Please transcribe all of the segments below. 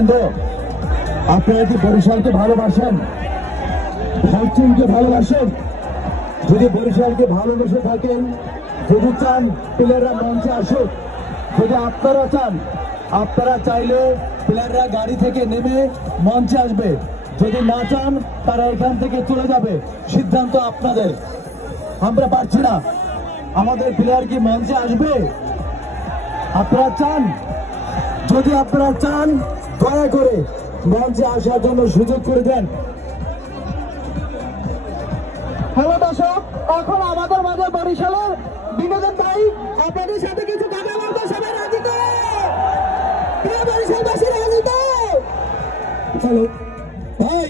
নেতৃবৃন্দ, আপনারা কি বরিশালকে ভালোবাসেন? ভাইচুনকে ভালোবাসেন? যদি বরিশালকে ভালোবেসে থাকেন, যদি চান প্লেয়াররা মঞ্চে আসুক, যদি আপনারা চান, আপনারা চাইলে প্লেয়াররা গাড়ি থেকে নেমে মঞ্চে আসবে। যদি না চান তারা এখান থেকে চলে যাবে, সিদ্ধান্ত আপনাদের। আমরা পারছি না, আমাদের প্লেয়ার কি মঞ্চে আসবে? আপনারা চান? যদি আপনারা চান, দয়া করে মঞ্চে আসার জন্য সুযোগ করে দেন। হ্যালো দর্শক, এখন আমাদের মাঝে বরিশালের বিনোদন ভাই আপনাদের সাথে কিছু কথা বলতে সবাই রাজি তো? প্রিয় বরিশালবাসী রাজি তো? হ্যালো ভাই,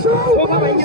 Gracias.